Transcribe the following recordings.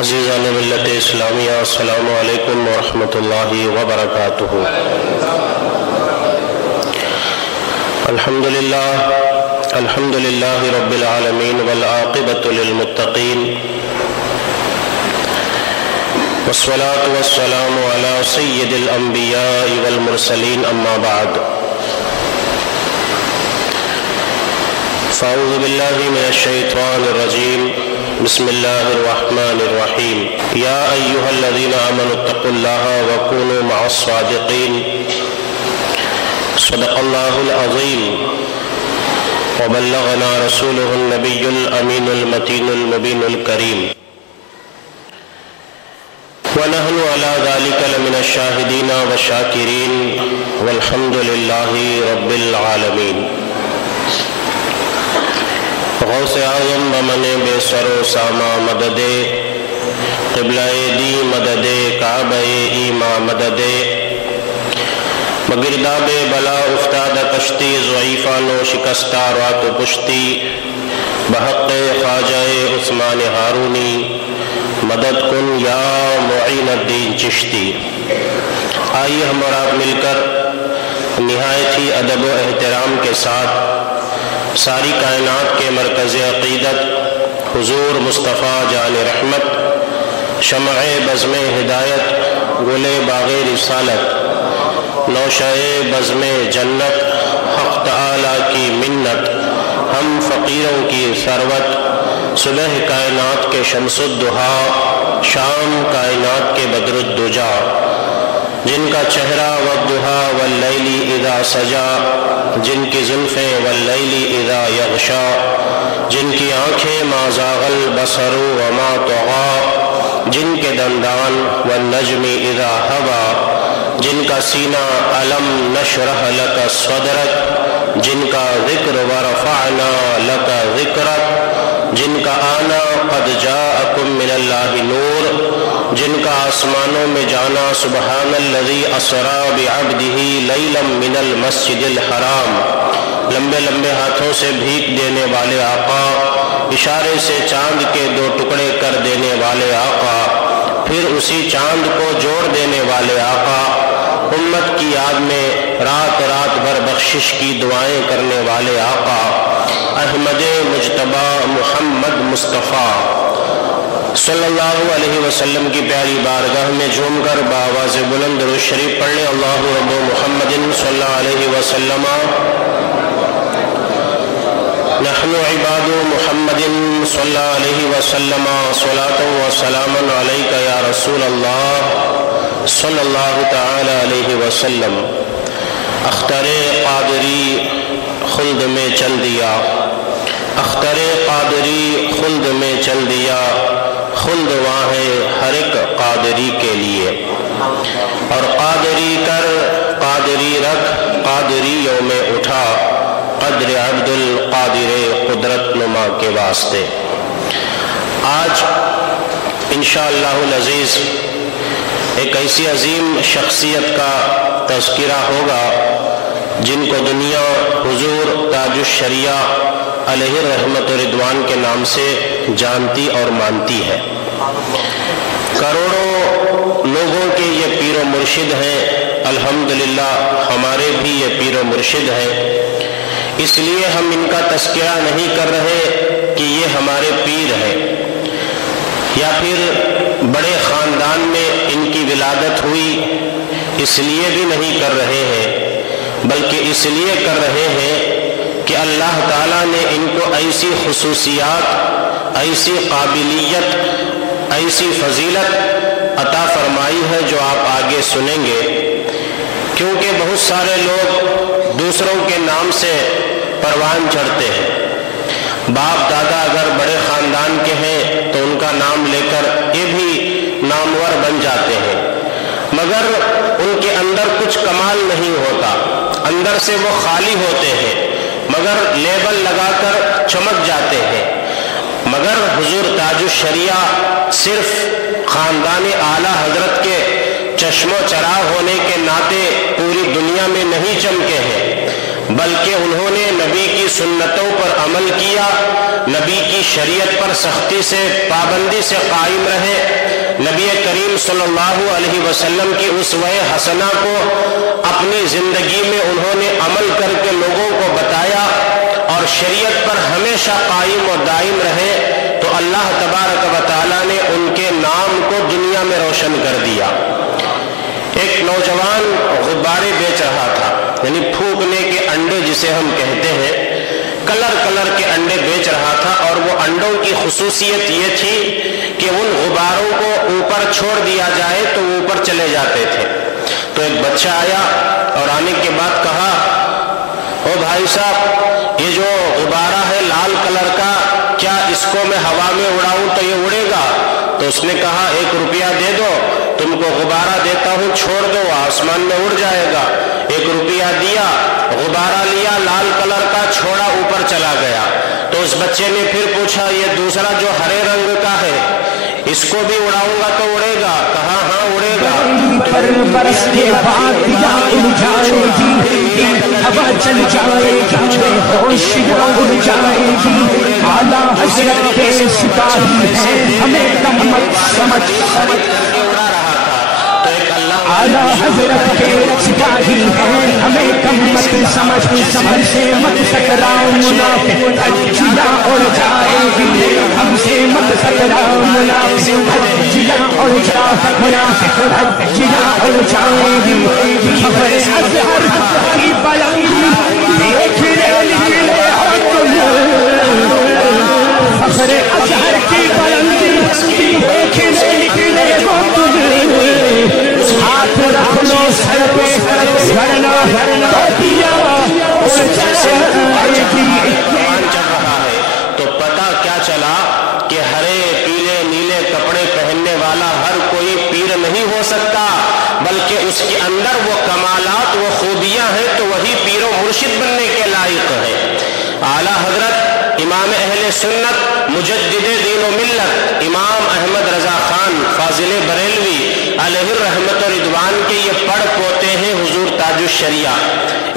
عزیزان ملت اسلامیہ، السلام علیکم ورحمۃ اللہ وبرکاتہ۔ الحمد للہ رب العالمین والعاقبۃ للمتقین، والصلاة والسلام علی سید الانبیاء والمرسلین، اما بعد، فاعوذ باللہ من الشیطان الرجیم، بسم اللہ الرحمن الرحیم۔ یا ایہا الذین آمنوا اتقوا اللہ وکونوا مع الصادقین، صدق اللہ العظیم، وبلغنا رسولہ النبی الامین المتین المبین الکریم، ونحن علی ذلک لمن الشاہدین والشاکرین، والحمد للہ رب العالمین۔ غوث اعظم بمن بے سر و ساما مدد، قبلہ دی مدد، کعبہ ایما مدد، بگرداب بلا افتاد کشتی، ضعیفان و شکستہ رات و پشتی، بحق خواجہ عثمان ہارونی، مدد کن یا معین الدین چشتی۔ آئیے ہم اور آپ مل کر نہایت ہی ادب و احترام کے ساتھ ساری کائنات کے مرکز عقیدت حضور مصطفیٰ جان رحمت، شمع بزم ہدایت، گل باغ رسالت، نوشہ بزم جنت، حق تعالی کی منت، ہم فقیروں کی ثروت، صبح کائنات کے شمس الضحیٰ، شام کائنات کے بدر الدجا، جن کا چہرہ والضحیٰ واللیل اذا سجا، جن کی زلفیں واللیل اذا یغشا، جن کی آنکھیں ما زاغ البصر وما طغی، جن کے دندان والنجم اذا ہوا، جن کا سینہ الم نشرح لک صدرک، جن کا ذکر ورفعنا لک ذکرک، جن کا آنا قد جاءکم من اللہ نور، جن کا آسمانوں میں جانا سبحان الذی اسری بعبدہ لیلا من المسجد الحرام، لمبے لمبے ہاتھوں سے بھیک دینے والے آقا، اشارے سے چاند کے دو ٹکڑے کر دینے والے آقا، پھر اسی چاند کو جوڑ دینے والے آقا، امت کی یاد میں رات رات بھر بخشش کی دعائیں کرنے والے آقا، احمد مجتبی محمد مصطفیٰ صلی اللہ علیہ وسلم کی پیاری بارگاہ میں جھوم کر بآواز بلند درود شریف پڑھ لیں۔ اللہ رب محمد صلی اللہ علیہ وسلم، نحن عباد محمد صلی اللہ علیہ وسلم، صلاۃ و سلام علیک یا رسول اللہ صلی اللہ تعالی علیہ وسلم۔ اختر قادری خلد میں چل دیا، اختر قادری خلد میں چل دیا، خلد وہاں ہے ہر ایک قادری کے لیے، اور قادری کر قادری رکھ، قادریوں میں اٹھا، قدر عبد القادر قدرت نما کے واسطے۔ آج انشاءاللہ العزیز ایک ایسی عظیم شخصیت کا تذکرہ ہوگا جن کو دنیا حضور تاج الشریعہ علیہ رحمت و رضوان کے نام سے جانتی اور مانتی ہے۔ کروڑوں لوگوں کے یہ پیر و مرشد ہیں، الحمدللہ ہمارے بھی یہ پیر و مرشد ہیں، اس لیے ہم ان کا تذکرہ نہیں کر رہے کہ یہ ہمارے پیر ہیں، یا پھر بڑے خاندان میں ان کی ولادت ہوئی اس لیے بھی نہیں کر رہے ہیں، بلکہ اس لیے کر رہے ہیں کہ اللہ تعالیٰ نے ان کو ایسی خصوصیات، ایسی قابلیت، ایسی فضیلت عطا فرمائی ہے جو آپ آگے سنیں گے، کیونکہ بہت سارے لوگ دوسروں کے نام سے پروان چڑھتے ہیں۔ باپ دادا اگر بڑے خاندان کے ہیں تو ان کا نام لے کر یہ بھی نامور بن جاتے ہیں، مگر ان کے اندر کچھ کمال نہیں ہوتا، اندر سے وہ خالی ہوتے ہیں، مگر لیبل لگا کر چمک جاتے ہیں۔ مگر حضور تاج الشریعہ صرف خاندان اعلیٰ حضرت کے چشم و چراغ ہونے کے ناطے پوری دنیا میں نہیں چمکے ہیں، بلکہ انہوں نے نبی کی سنتوں پر عمل کیا، نبی کی شریعت پر سختی سے پابندی سے قائم رہے، نبی کریم صلی اللہ علیہ وسلم کی اسوہ حسنہ کو اپنی زندگی میں انہوں نے عمل کر کے لوگوں کو بتایا اور شریعت پر ہمیشہ قائم و دائم رہے، تو اللہ تبارک و تعالیٰ نے ان کے نام کو دنیا میں روشن کر دیا۔ ایک نوجوان غبارے بیچ رہا تھا، یعنی پھونکنے کے انڈے جسے ہم کہتے ہیں، کلر کے انڈے بیچ رہا تھا، اور وہ انڈوں کی خصوصیت یہ تھی کہ ان غباروں کو اوپر چھوڑ دیا جائے تو وہ اوپر چلے جاتے تھے۔ تو ایک بچہ آیا اور آنے کے بعد کہا، او بھائی صاحب، یہ جو غبارہ ہے لال کلر کا، کیا اس کو میں ہوا میں اڑاؤں تو یہ اڑے گا؟ تو اس نے کہا 1 روپیہ دے دو، تم کو غبارہ دیتا ہوں، چھوڑ دو، آسمان میں اڑ جائے گا۔ 1 روپیہ دیا، غبارہ لیا لال کلر کا، چھوڑا، اوپر چلا گیا۔ تو اس بچے نے پھر پوچھا، یہ دوسرا جو ہرے رنگ کا ہے، اس کو بھی اڑاؤں گا تو اڑے گا؟ کہا ہاں اڑے گا۔ برس کے بعد اڑ جائے گی، ہوا چل جائے گی، ہوش اڑ جائے گی۔ اعلیٰ حضرت کے سپاہی ہیں، ہمیں کم سمجھ اڑا رہا تھا۔ تو ایک اللہ اعلیٰ حضرت کے سپاہی ہیں، ہمیں کم مت سمجھ سے مت ٹکراؤ منافق، جلا اڑ جائے گی، ہم سے مت ٹکراؤ منافق، جلا اڑ جائے منافق، جلا اڑ جائے گی۔ خبر ازہر کی بلندی دیکھنے نکلے ہو تم، خبر ازہر کی بلندی دیکھنے نکلے ہو تم، ہاتھ رکھ لو سر پہ ورنہ توتیا اڑ جائے گی۔ چل رہا ہے تو پتہ کیا چلا کہ ہرے پیلے نیلے کپڑے پہننے والا ہر کوئی پیر نہیں ہو سکتا، بلکہ اس کے اندر وہ کمالات، وہ خوبیاں ہیں تو وہی پیر و مرشد بننے کے لائق ہے۔ اعلیٰ حضرت امام اہل سنت مجدد دین و ملت امام احمد رضا خان فاضل بریلوی علیہ الرحمت و رضوان کے یہ پڑ پوتے ہیں حضور تاج الشریعہ۔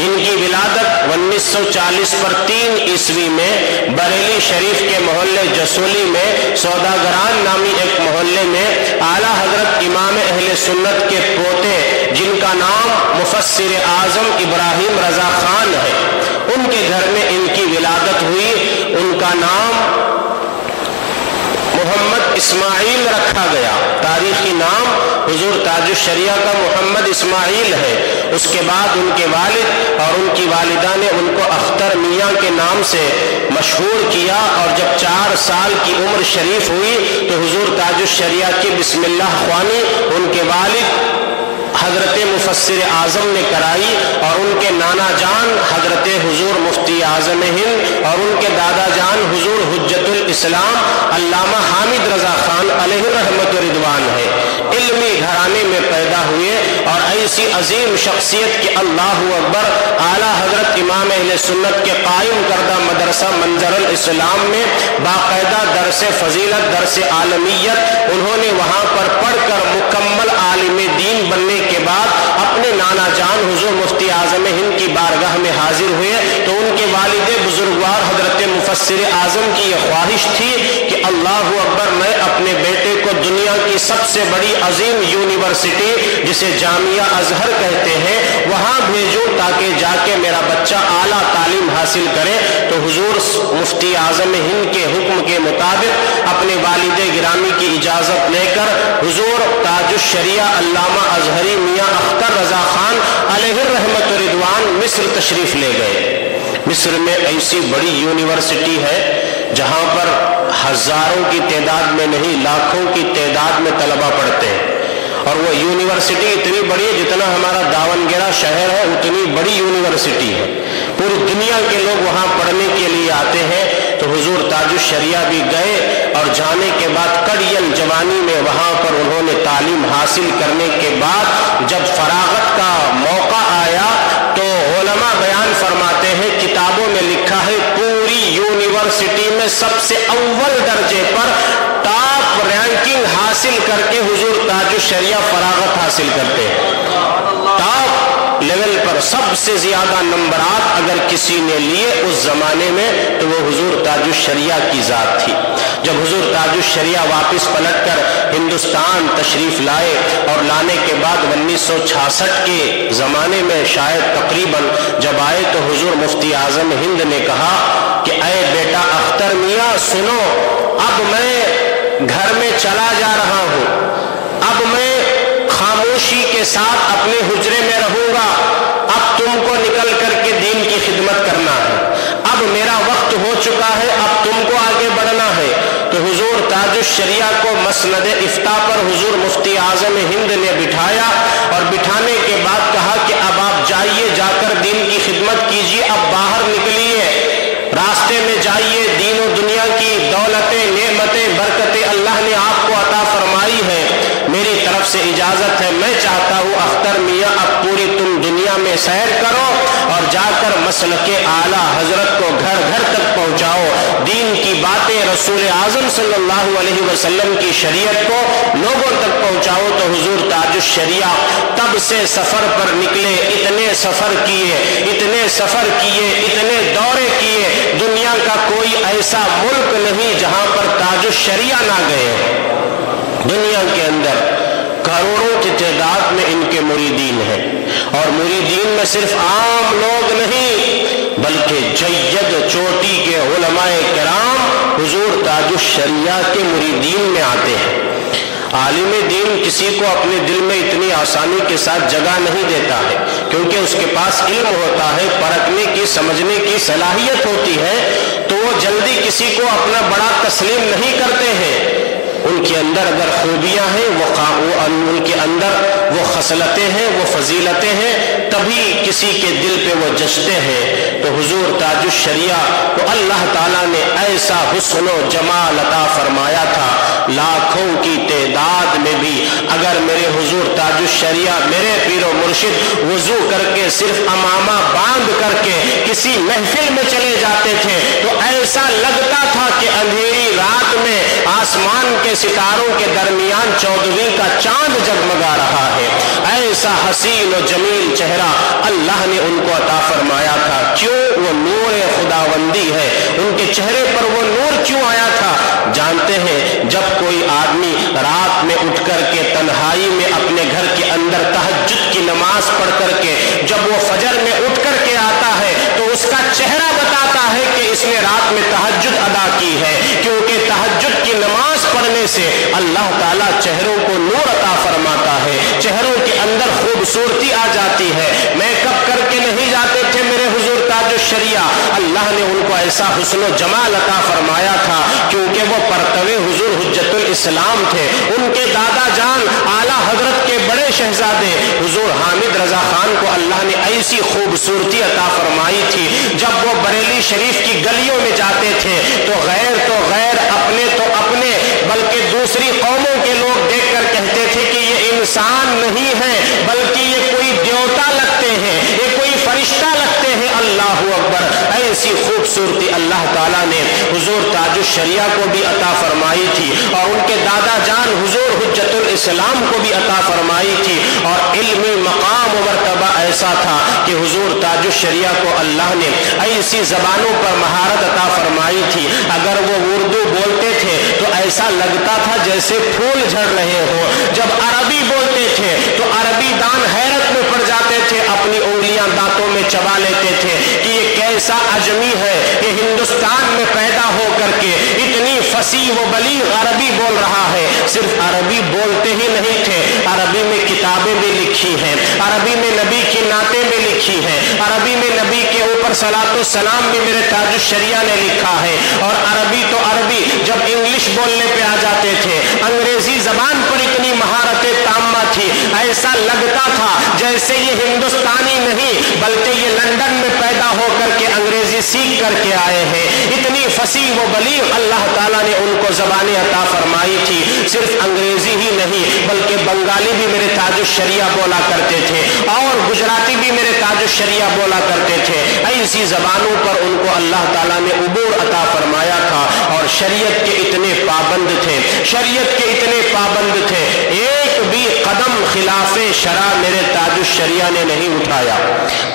ان کی ولادت 1940 پر 3 عیسوی میں بریلی شریف کے محلے جسولی میں سوداگران نامی ایک محلے میں اعلیٰ حضرت امام اہل سنت کے پوتے، جن کا نام مفسر اعظم ابراہیم رضا خان ہے، ان کے گھر میں ان کی ولادت ہوئی۔ ان کا نام محمد اسماعیل رکھا گیا، تاریخی نام حضور تاج الشریعہ کا محمد اسماعیل ہے۔ اس کے بعد ان کے والد اور ان کی والدہ نے ان کو اختر میاں کے نام سے مشہور کیا، اور جب 4 سال کی عمر شریف ہوئی تو حضور تاج الشریعہ کی بسم اللہ خوانی ان کے والد حضرت مفسر اعظم نے کرائی، اور ان کے نانا جان حضرت حضور مفتی اعظم ہند اور ان کے دادا جان حضور حجت الاسلام علامہ حامد رضا خان علیہ الرحمت و رضوان ہے۔ علمی گھرانے میں پیدا ہوئے اور ایسی عظیم شخصیت کہ اللہ اکبر، اعلیٰ حضرت امام اہل سنت کے قائم کردہ مدرسہ منظر الاسلام میں باقاعدہ درس فضیلت، درس عالمیت انہوں نے وہاں پر پڑھ کر مکمل عالم دین بننے کے بعد اپنے نانا جان حضور مفتی اعظم ہند کی بارگاہ میں حاضر ہوئے تو ان کے والد بزرگوار حضرت مفسر اعظم کی یہ خواہش تھی کہ اللہ اکبر، میں اپنے بیٹے کو دنیا کی سب سے بڑی عظیم یونیورسٹی جسے جامعہ ازہر کہتے ہیں وہاں بھیجوں تاکہ جا کے میرا بچہ اعلیٰ تعلیم حاصل کرے۔ تو حضور مفتی اعظم ہند کے حکم کے مطابق اپنے والد گرامی کی اجازت لے کر حضور تاج الشریعہ علامہ ازہری میاں اختر رضا خان علیہ الرحمت و رضوان مصر تشریف لے گئے۔ مصر میں ایسی بڑی یونیورسٹی ہے جہاں پر ہزاروں کی تعداد میں نہیں، لاکھوں کی تعداد میں طلبہ پڑھتے ہیں، اور وہ یونیورسٹی اتنی بڑی ہے جتنا ہمارا داونگیرہ شہر ہے اتنی بڑی یونیورسٹی ہے، پوری دنیا کے لوگ وہاں پڑھنے کے لیے آتے ہیں۔ تو حضور تاج الشریعہ بھی گئے اور جانے کے بعد کڑین جوانی میں وہاں پر انہوں نے تعلیم حاصل کرنے کے بعد جب فراغت کا موقع آیا تو علماء بیان فرماتے ہیں، کتابوں میں لکھا ہے پوری یونیورسٹی میں سب سے اول درجے پر ٹاپ رینکنگ حاصل کر کے حضور تاج الشریعہ فراغت حاصل کرتے ہیں، ٹاپ لیول پر سب سے زیادہ نمبرات اگر کسی نے لیے اس زمانے میں تو وہ حضور تاج الشریعہ کی ذات تھی۔ جب حضور تاج الشریعہ واپس پلٹ کر ہندوستان تشریف لائے اور لانے کے بعد 1966 کے زمانے میں شاید تقریباً جب آئے تو حضور مفتی اعظم ہند نے کہا کہ اے بیٹا اختر میاں سنو، اب میں گھر میں چلا جا رہا ہوں، اب میں خاموشی کے ساتھ اپنے حجرے میں رہوں گا، اب تم کو نکل کر کے دین کی خدمت کرنا ہے، اب میرا وقت ہو چکا ہے، اب تم کو آگے بڑھنا ہے۔ تو حضور تاج الشریعہ کو مسند افتاء پر حضور مفتی اعظم ہند نے بٹھایا اور بٹھانے کے بعد کہا کہ اب آپ جائیے، جا کر دین کی خدمت کیجیے، اب باہر نکلیے، راستے میں جائیے، دین و دنیا کی دولتیں، نعمتیں، برکتیں اللہ نے آپ کو عطا فرمائی ہے، میری طرف سے اجازت ہے، میں چاہتا ہوں اختر میاں اب پوری تم دنیا میں سیر کرو اور جا کر مسلک اعلیٰ حضرت کو گھر گھر تک پہنچاؤ، دین کی باتیں، رسول اعظم صلی اللہ علیہ وسلم کی شریعت کو لوگوں تک پہنچاؤ۔ تو حضور تاج الشریعہ تب سے سفر پر نکلے، اتنے سفر کیے، اتنے سفر کیے، اتنے دورے کیے، دنیا کا کوئی ایسا ملک نہیں جہاں پر تاج الشریعہ نہ گئے۔ دنیا کے اندر کروڑوں کی تعداد میں ان کے مریدین ہیں، اور مریدین میں صرف عام لوگ نہیں بلکہ جید چوٹی کے علماء کرام حضور تاج الشریعہ کے مریدین میں آتے ہیں۔ عالم دین کسی کو اپنے دل میں اتنی آسانی کے ساتھ جگہ نہیں دیتا ہے، کیونکہ اس کے پاس علم ہوتا ہے، پرکھنے کی، سمجھنے کی صلاحیت ہوتی ہے، تو وہ جلدی کسی کو اپنا بڑا تسلیم نہیں کرتے ہیں۔ ان کے اندر اگر خوبیاں ہیں، ان کے اندر وہ خصلتیں ہیں، وہ فضیلتیں ہیں، تبھی کسی کے دل پہ وہ جچتے ہیں۔ تو حضور تاج الشریعہ کو اللہ تعالیٰ نے ایسا حسن و جمال عطا فرمایا تھا، لاکھوں کی تعداد میں بھی اگر میرے حضور تاج الشریعہ، میرے پیر و مرشد وضو کر کے صرف امامہ باندھ کر کے کسی محفل میں چلے جاتے تھے تو ایسا لگتا تھا کہ اندھیری رات میں آسمان کے ستاروں کے درمیان 14ویں کا چاند جگمگا رہا ہے۔ ایسا حسین و جمیل چہرہ اللہ نے ان کو عطا فرمایا تھا۔ کیوں؟ وہ نور خداوندی ہے، ان کے چہرے پر وہ نور کیوں آیا تھا؟ جانتے ہیں جب کوئی آدمی رات میں اٹھ کر کے تنہائی میں اپنے گھر کے اندر تہجد کی نماز پڑھ کر کے جب وہ فجر میں اٹھ کر کے آتا ہے تو اس کا چہرہ بتاتا ہے کہ اس نے رات میں تہجد ادا کی ہے، کیونکہ تہجد کی نماز پڑھنے سے اللہ تعالیٰ چہروں کو نور عطا فرماتا ہے، چہروں کے اندر خوبصورتی آ جاتی ہے۔ میک اپ کر کے نہیں جاتے تھے میرے حضور تاج الشریعہ، اللہ نے ان کو ایسا حسن و جمال عطا فرمایا تھا کیونکہ وہ پرتوے حضور حجت الاسلام تھے۔ ان کے دادا جان اعلیٰ حضرت کے بڑے شہزادے حضور حامد رضا خان کو اللہ نے ایسی خوبصورتی عطا فرمائی تھی، جب وہ بریلی شریف کی گلیوں میں جاتے تھے تو غیر اپنے تو اپنے بلکہ دوسری قوموں کے لوگ دیکھ کر کہتے تھے کہ یہ انسان نہیں ہے بلکہ یہ کوئی دیوتا لگتے ہیں، یہ کوئی فرشتہ لگتے ہیں۔ اللہ اکبر! ایسی خوبصورتی اللہ تعالیٰ نے حضور تاج الشریعہ کو بھی عطا فرمائی تھی اور ان کے دادا جان حضور حجت الاسلام کو بھی عطا فرمائی تھی، اور علمی مقام و مرتبہ ایسا تھا کہ حضور تاج الشریعہ کو اللہ نے ایسی زبانوں پر مہارت عطا فرمائی تھی، اگر وہ اردو بولتے تھے تو ایسا لگتا تھا جیسے پھول جھڑ رہے ہوں، جب عربی بولتے تھے تو عربی دان حیرت میں پڑ جاتے تھے، اپنی انگلیاں دانتوں میں چبا لیتے تھے کہ یہ کیسا عجمی ہے، یہ ہندوستان میں پیدا ہو کر کے اتنی فصیح و بلیغ عربی بول رہا ہے۔ صرف عربی بولتے ہی نہیں تھے، عربی میں کتابیں بھی لکھی ہیں، عربی میں نبی کی نعتیں بھی لکھی ہیں، عربی میں نبی کے اوپر صلاۃ و سلام بھی میرے تاج الشریعہ نے لکھا ہے، اور عربی تو عربی جب انگلش بولنے پہ آ جاتے تھے، انگریزی زبان پر اتنی مہارت تامہ تھی، ایسا لگتا تھا جیسے یہ ہندوستانی نہیں بلکہ یہ لندن میں پیدا ہو کر کے انگریزی سیکھ کر کے آئے ہیں۔ اتنی فصیح و بلیغ اللہ تعالیٰ نے ان کو زبانیں عطا فرمائی تھی۔ صرف انگریزی ہی نہیں بلکہ بنگالی بھی میرے تاج الشریعہ بولا کرتے تھے، اور گجراتی بھی میرے تاج الشریعہ بولا کرتے تھے۔ ایسی زبانوں پر ان کو اللہ تعالیٰ نے عبور عطا فرمایا تھا، اور شریعت کے اتنے پابند تھے، شریعت کے اتنے پابند تھے، ایک بھی قدم خلاف شرع میرے تاج الشریعہ نے نہیں اٹھایا۔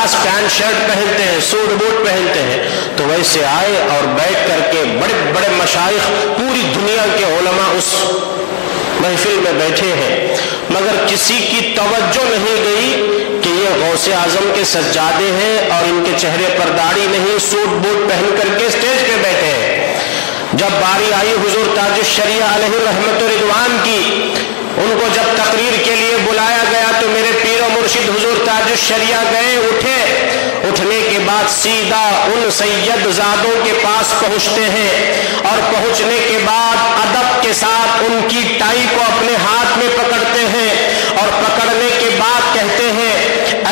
لباس پینٹ شرٹ پہنتے ہیں، سوٹ بوٹ پہنتے ہیں، تو ویسے آئے اور بیٹھ کر کے بڑے بڑے مشائخ پوری دنیا کے علماء اس محفل میں بیٹھے ہیں، مگر کسی کی توجہ نہیں گئی کہ یہ غوث اعظم کے سجادے ہیں اور ان کے چہرے پر داڑھی نہیں، سوٹ بوٹ پہن کر کے اسٹیج پہ بیٹھے ہیں۔ جب باری آئی حضور تاج الشریعہ علیہ رحمت و رضوان کی، ان کو جب تقریر کے لیے بلایا گیا تو میرے پیر و مرشد حضور تاج الشریعہ گئے، اٹھے، اٹھنے کے بعد سیدھا ان سید زادوں کے پاس پہنچتے ہیں اور پہنچنے کے بعد ادب کے ساتھ ان کی ٹائی کو اپنے ہاتھ میں پکڑتے ہیں اور پکڑنے کے بعد کہتے ہیں،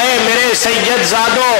اے میرے سید زادوں،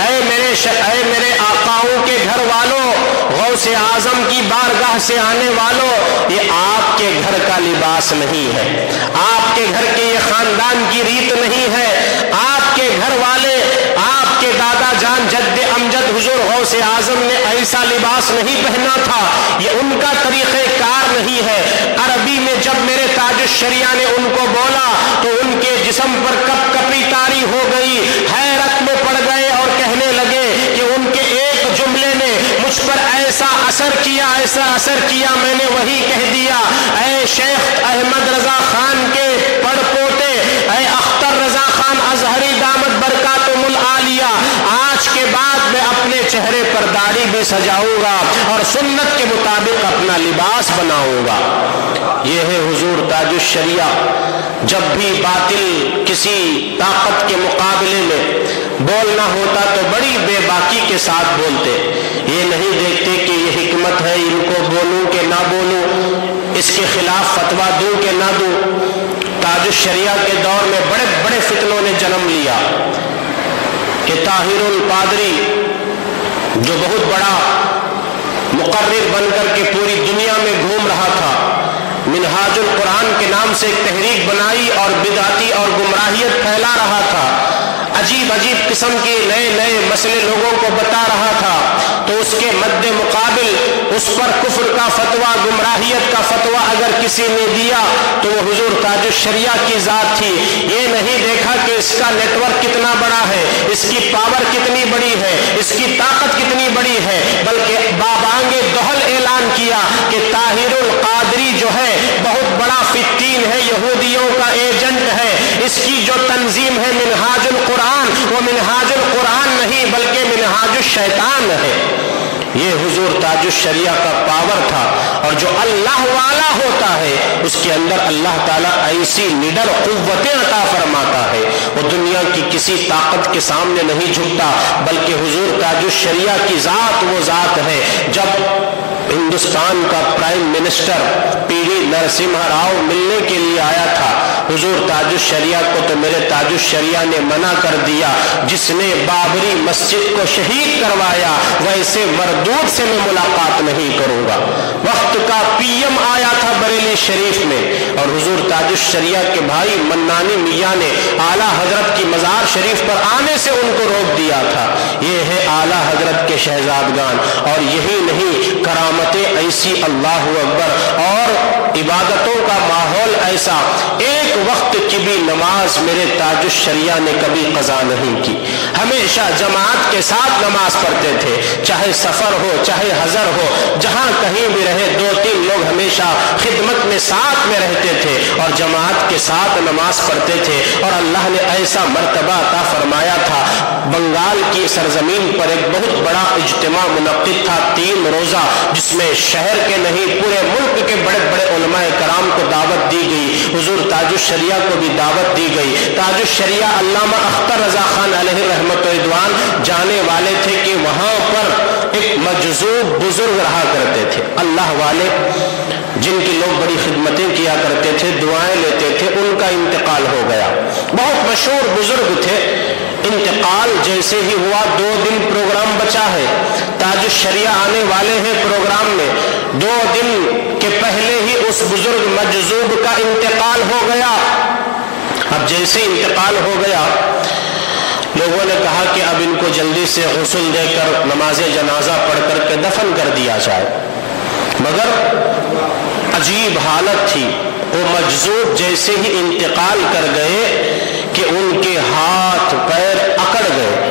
اے میرے آقاؤں کے گھر والوں، غوث اعظم کی بارگاہ سے آنے والوں، یہ آپ کے گھر کا لباس نہیں ہے، آپ کے گھر کے یہ خاندان کی ریت نہیں ہے، آپ کے گھر والے، آپ کے دادا جان جد امجد حضور غوث اعظم نے ایسا لباس نہیں پہنا تھا، یہ ان کا طریقہ کار نہیں ہے۔ عربی میں جب میرے تاج الشریعہ نے ان کو بولا تو ان کے جسم پر کپ کپی طاری ہو گئی، حیرت میں پڑ گئے اور کہنے لگے کہ ان کے ایک جملے نے مجھ پر ایسا اثر کیا، ایسا اثر کیا، میں نے وہی کہہ دیا، اے شیخ احمد رضا خان کے پڑ پوتے، اے اختر رضا خان ازہری دامت برکاتہم العالیہ، آج کے بعد میں اپنے چہرے پر داڑھی بھی سجاؤں گا اور سنت کے مطابق اپنا لباس بناؤں گا۔ یہ ہے حضور تاج الشریعہ۔ جب بھی باطل کسی طاقت کے مقابلے میں بولنا ہوتا تو بڑی بے باکی کے ساتھ بولتے، یہ نہیں دیکھتے کہ یہ حکمت ہے، ان کو بولوں کہ نہ بولوں، اس کے خلاف فتویٰ دوں کہ نہ دوں۔ تاج الشریعہ کے دور میں بڑے بڑے فتنوں نے جنم لیا کہ طاہر القادری جو بہت بڑا مقرر بن کر کے پوری دنیا میں گھوم رہا تھا، منہاج القرآن کے نام سے ایک تحریک بنائی اور بدعتی اور گمراہیت پھیلا رہا تھا، عجیب عجیب قسم کے نئے نئے مسئلے لوگوں کو بتا رہا تھا، تو اس کے مد مقابل اس پر کفر کا فتویٰ، گمراہیت کا فتویٰ اگر کسی نے دیا تو وہ حضور تاج الشریعہ کی ذات تھی۔ یہ نہیں دیکھا کہ اس کا نیٹ ورک کتنا بڑا ہے، اس کی پاور کتنی بڑی ہے، اس کی طاقت کتنی بڑی ہے، بلکہ بابانگ دہل اعلان کیا کہ طاہر القادری جو ہے بہت بڑا فتین ہے، یہودیوں کا ایجنٹ ہے، اس کی جو تنظیم ہے منہاج القرآن، وہ منہاج القرآن نہیں بلکہ منہاج الشیطان ہے۔ یہ حضور تاج الشریعہ کا پاور تھا، اور جو اللہ والا ہوتا ہے اس کے اندر اللہ تعالیٰ ایسی نڈر قوتیں عطا فرماتا ہے، وہ دنیا کی کسی طاقت کے سامنے نہیں جھکتا، بلکہ حضور تاج الشریعہ کی ذات وہ ذات ہے۔ جب ہندوستان کا پرائم منسٹر پی وی نرسمہا راؤ ملنے کے لیے آیا تھا حضور تاج الشریعہ کو، تو میرے تاج الشریعہ نے منع کر دیا، جس نے بابری مسجد کو شہید کروایا ویسے مردود سے میں ملاقات نہیں کروں گا۔ وقت کا پی ایم آیا تھا بریلی شریف میں، اور حضور تاج الشریعہ کے بھائی منانی میاں نے اعلیٰ حضرت کی مزار شریف پر آنے سے ان کو روک دیا تھا۔ یہ ہے اعلیٰ حضرت کے شہزادگان، اور یہی نہیں، کرامتیں ایسی، اللہ اکبر، اور عبادتوں کا ماحول ایسا، ایک وقت کی بھی نماز میرے تاج الشریعہ نے کبھی قضا نہیں کی، ہمیشہ جماعت کے ساتھ نماز پڑھتے تھے، چاہے سفر ہو چاہے حضر ہو، جہاں کہیں بھی رہے، 2-3 لوگ ہمیشہ خدمت میں ساتھ میں رہتے تھے اور جماعت کے ساتھ نماز پڑھتے تھے۔ اور اللہ نے ایسا مرتبہ عطا فرمایا تھا، بنگال کی سرزمین پر ایک بہت بڑا اجتماع منعقد تھا 3 روزہ، جس میں شہر کے نہیں پورے ملک کے بڑے بڑے علماء کرام کو دعوت دی گئی، حضور تاج الشریعہ کو بھی دعوت دی گئی۔ تاج الشریعہ علامہ اختر رضا خان علیہ رحمت و رضوان جانے والے تھے کہ وہاں پر ایک مجذوب بزرگ رہا کرتے تھے، اللہ والے، جن کی لوگ بڑی خدمتیں کیا کرتے تھے، دعائیں لیتے تھے، ان کا انتقال ہو گیا، بہت مشہور بزرگ تھے۔ انتقال جیسے ہی ہوا، 2 دن پروگرام بچا ہے، تاج الشریعہ آنے والے ہیں پروگرام میں، 2 دن کے پہلے ہی اس بزرگ مجذوب کا انتقال ہو گیا۔ اب جیسے انتقال ہو گیا، لوگوں نے کہا کہ اب ان کو جلدی سے غسل دے کر نماز جنازہ پڑھ کر کے دفن کر دیا جائے، مگر عجیب حالت تھی، وہ مجذوب جیسے ہی انتقال کر گئے کہ ان کے ہاتھ پیر اکڑ گئے،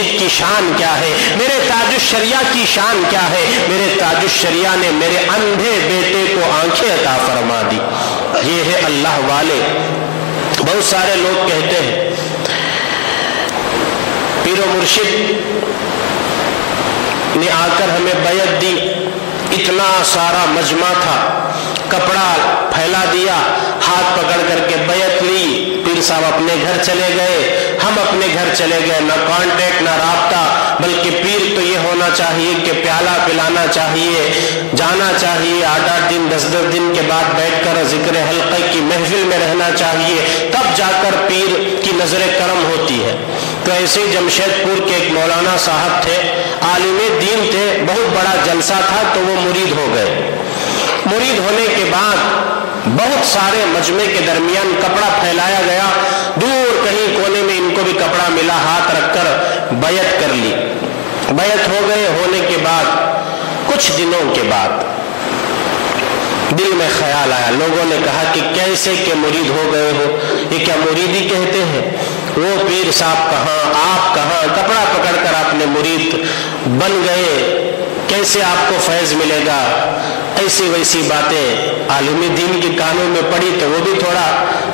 مرشد کی شان کیا ہے، میرے تاج الشریعہ کی شان کیا ہے۔ میرے تاج الشریعہ نے میرے اندھے بیٹے کو آنکھیں عطا فرما دی۔ یہ ہے اللہ والے۔ بہت سارے لوگ کہتے ہیں پیر و مرشد نے آ کر ہمیں بیعت دی، اتنا سارا مجمع تھا، کپڑا پھیلا دیا، ہاتھ پکڑ کر کے بیعت لی، پیر صاحب اپنے گھر چلے گئے، ہم اپنے گھر چلے گئے، نہ کانٹیکٹ نہ رابطہ۔ بلکہ پیر تو یہ ہونا چاہیے کہ پیالہ پلانا چاہیے، جانا چاہیے، 8-8 دن 10-10 دن کے بعد بیٹھ کر ذکر حلقے کی محفل میں رہنا چاہیے، تب جا کر پیر کی نظر کرم ہوتی ہے۔ تو ایسے جمشید پور کے ایک مولانا صاحب تھے، عالم دین تھے، بہت بڑا جلسہ تھا تو وہ مرید ہو گئے۔ مرید ہونے کے بعد بہت سارے مجمع کے درمیان کپڑا پھیلایا گیا، دور کہیں کونے میں ان کو بھی کپڑا ملا، ہاتھ رکھ کر بیعت کر لی۔ بیعت ہو گئے، ہونے کے بعد کچھ دنوں کے بعد دل میں خیال آیا، لوگوں نے کہا کہ کیسے کہ مرید ہو گئے ہو، یہ کیا مریدی کہتے ہیں؟ وہ پیر صاحب کہاں، آپ کہاں، کپڑا پکڑ کر آپ نے مرید بن گئے، کیسے آپ کو فیض ملے گا؟ ایسی ویسی باتیں عالم دین کے کانوں میں پڑی تو وہ بھی تھوڑا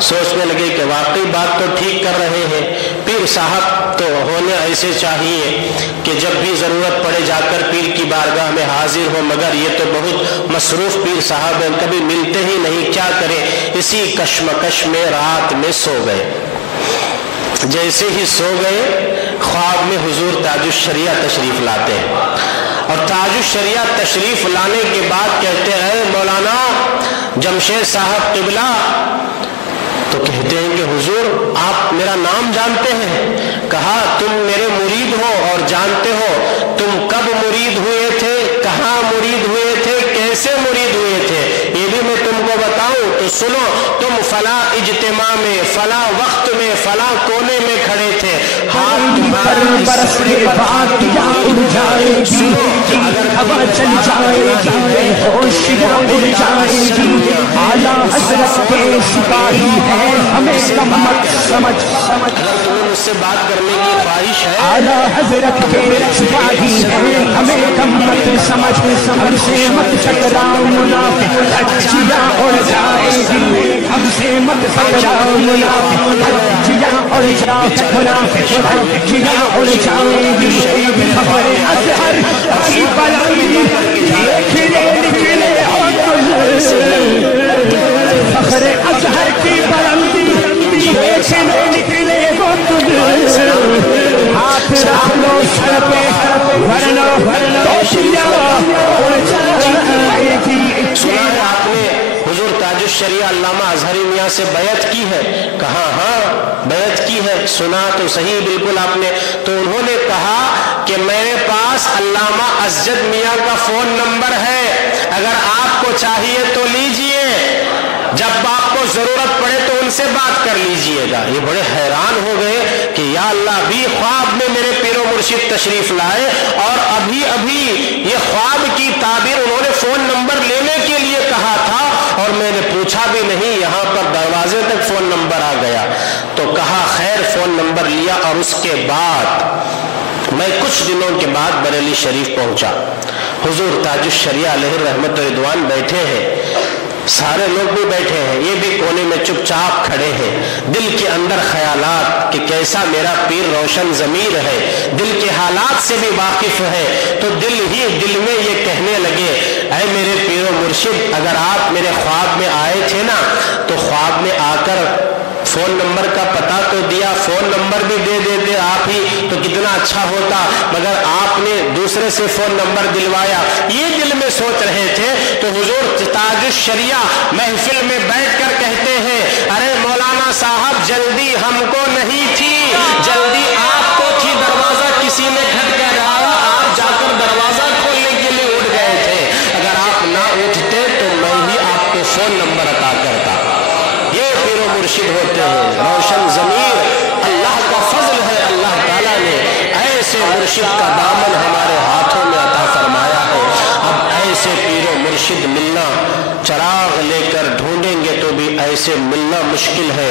سوچنے لگے کہ واقعی بات تو ٹھیک کر رہے ہیں، پیر صاحب تو ہونے ایسے چاہیے کہ جب بھی ضرورت پڑے جا کر پیر کی بارگاہ میں حاضر ہو، مگر یہ تو بہت مصروف پیر صاحب ہیں، کبھی ملتے ہی نہیں، کیا کریں؟ اسی کشمکش میں رات میں سو گئے۔ جیسے ہی سو گئے، خواب میں حضور تاج الشریعہ تشریف لاتے ہیں، اور تاج الشریعہ تشریف لانے کے بعد کہتے ہیں مولانا جمشید صاحب قبلہ، تو کہتے ہیں کہ حضور آپ میرا نام جانتے ہیں؟ کہا تم میرے مرید ہو اور جانتے ہو تم کب مرید ہوئے تھے، کہاں مرید ہوئے تھے، کیسے مرید ہوئے تھے، یہ بھی میں تم کو بتاؤں تو سنو۔ تم فلاں اجتماع میں، فلاں وقت میں، فلاں کونے میں کھڑے تھے، ہاتھ برس کے بعد کیا اڑ جائے گی، ہوا چل جائے گی، ہوشیاں اڑ جائے گی، اعلیٰ حضرت کے سپاہی ہیں، ہمیں کم مت سمجھ۔ اگر تمہیں مجھ سے بات کرنے کی خواہش ہے، اعلیٰ حضرت کے سپاہی ہیں، ہمیں کم مت سمجھ، ہم سے مت ٹکراؤ منافق، دھجیاں اڑ جائے گی، ہم سے مت ٹکراؤ منافق، دھجیاں اڑ جائے منافق، دھجیاں اڑ جائے گی، خبر اظہر کی بلندی دیکھنے نکلے اور فخر اظہر کی بلندی دیکھنے نکلے ہو تجھ، ہاتھ رکھ لو سر پہ ورنہ توشیاں اڑ جائے گی۔ سنا ہے آپ نے حضور تاج الشریعہ علامہ اظہری میاں سے بیعت کی ہے؟ کہا ہاں بیعت کی ہے۔ سنا تو صحیح بالکل آپ نے۔ تو انہوں نے کہا کہ میرے پاس علامہ اسجد میاں کا فون نمبر ہے، اگر آپ کو چاہیے تو لیجئے، جب آپ کو ضرورت پڑے تو ان سے بات کر لیجئے گا۔ یہ بڑے حیران ہو گئے کہ یا اللہ، بھی خواب میں میرے پیر و مرشد تشریف لائے اور ابھی یہ خواب کی تعبیر انہوں نے فون نمبر لینے کے لیے کہا تھا اور میں نے پوچھا بھی نہیں، یہاں پر دروازے تک فون نمبر آ گیا۔ تو کہا خیر، فون نمبر لیا اور اس کے بعد میں کچھ دنوں کے بعد بریلی شریف پہنچا۔ حضور تاج الشریعہ علیہ رحمت و رضوان بیٹھے ہیں، سارے لوگ بھی بیٹھے ہیں، یہ بھی کونے میں چپ چاپ کھڑے ہیں، دل کے اندر خیالات کہ کیسا میرا پیر روشن ضمیر ہے، دل کے حالات سے بھی واقف ہے۔ تو دل ہی دل میں یہ کہنے لگے، اے میرے پیر و مرشد، اگر آپ میرے خواب میں آئے تھے نا تو خواب میں آ کر فون نمبر کا پتہ تو دیا، فون نمبر بھی دے دیتے آپ ہی تو کتنا اچھا ہوتا، مگر آپ نے دوسرے سے فون نمبر دلوایا، یہ دل میں سوچ رہے تھے۔ تو حضور تاج الشریعہ محفل میں بیٹھ کر کہتے ہیں، ارے مولانا صاحب جلدی ہم کو نہیں تھی، جلدی آپ کو تھی، دروازہ کسی نے کھٹکھٹایا، آپ جا کر دروازہ کھولنے کے لیے اٹھ گئے تھے، اگر آپ نہ اٹھتے تو میں ہی آپ کو فون نمبر عطا کرتا۔ یہ پیر و مرشد ہوتے ہیں، روشن ضمیر، اللہ کا فضل ہے، اللہ تعالیٰ نے ایسے مرشد کا دامن ہمارے ہاتھوں میں عطا فرمایا ہے۔ اب ایسے پیر و مرشد ملنا، چراغ لے کر ڈھونڈیں گے تو بھی ایسے ملنا مشکل ہے،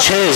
6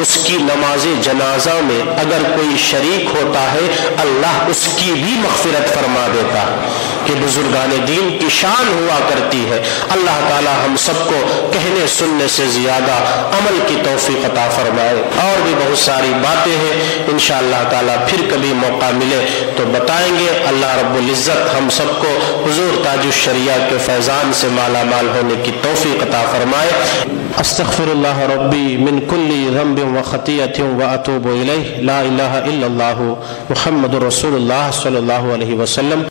اس کی نماز جنازہ میں اگر کوئی شریک ہوتا ہے اللہ اس کی بھی مغفرت فرما دیتا ہے۔ کہ بزرگان دین کی شان ہوا کرتی ہے۔ اللہ تعالی ہم سب کو کہنے سننے سے زیادہ عمل کی توفیق عطا فرمائے۔ اور بھی بہت ساری باتیں ہیں، انشاءاللہ تعالی پھر کبھی موقع ملے تو بتائیں گے۔ اللہ رب العزت ہم سب کو حضور تاج الشریعہ کے فیضان سے مالا مال ہونے کی توفیق عطا فرمائے۔ استغفر اللہ ربی من کل ذنب و خطیۃ و اتوب الیہ، لا الہ الا اللہ محمد رسول اللہ صلی اللہ علیہ وسلم۔